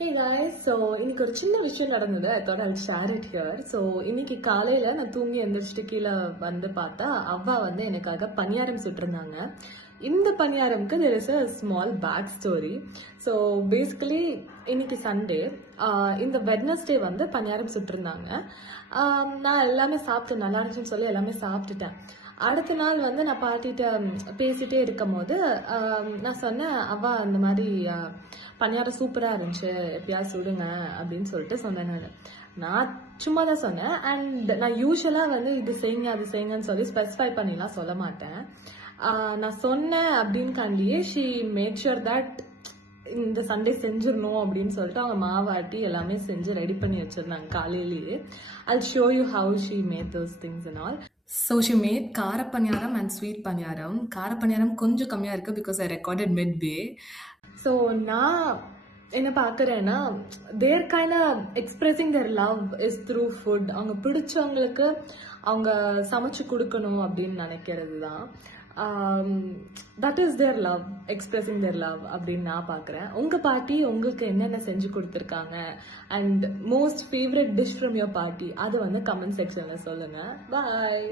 Hey guys, so இன்னைக்கு ஒரு சின்ன விஷயம் நடந்தது. I thought I'll share it here. So இன்னைக்கு காலையில நான் தூங்கி எந்திரிச்சிட்டு கீழே வந்து பார்த்தா அவ்வா வந்து எனக்காக பணியாரம் சுட்டிருந்தாங்க. இந்த பணியாரம்க்கு there is a small back story. So basically இன்னைக்கு சண்டே, இந்த வெட்னஸ்டே வந்து பணியாரம் சுட்டிருந்தாங்க. நான் எல்லாமே சாப்பிட்டு நல்லா இருந்துச்சுன்னு சொல்லி எல்லாமே சாப்பிட்டுட்டேன். அடுத்த நாள் வந்து நான் பாட்டிகிட்ட பேசிட்டே இருக்கும் போது நான் சொன்னேன், அவ்வா அந்த மாதிரி பணியாரம் சூப்பராக இருந்துச்சு, எப்பயாவது சுடுங்க அப்படின்னு சொல்லிட்டு சொன்னேன். நான் சும்மா தான் சொன்னேன். அண்ட் நான் யூஸ்வலாக வந்து இது செய்யுங்க அது செய்யுங்கன்னு சொல்லி ஸ்பெசிஃபை பண்ணிலாம் சொல்ல மாட்டேன். நான் சொன்னேன் அப்படின்காண்டியே ஷீ மேக் ஷுர் தட் இந்த சண்டே செஞ்சிடணும் அப்படின்னு சொல்லிட்டு அவங்க மாவாட்டி எல்லாமே செஞ்சு ரெடி பண்ணி வச்சிருந்தாங்க காலையிலேயே. I'll show you how she made those things and all. So she made கார பணியாரம் and sweet பணியாரம். கார பணியாரம் கொஞ்சம் கம்மியாக இருக்கு because I recorded midway. So நான் என்ன பார்க்குறேன்னா, their kind of expressing their love is through food. அவங்க பிடிச்சவங்களுக்கு அவங்க சமைச்சு கொடுக்கணும் அப்படின்னு நினைக்கிறது தான். That is their love, expressing their love அப்படின்னு நான் பார்க்குறேன். உங்கள் பாட்டி உங்களுக்கு என்னென்ன செஞ்சு கொடுத்துருக்காங்க and most favourite dish from your பாட்டி, அது வந்து கமெண்ட் செக்ஷனில் சொல்லுங்கள். பாய்.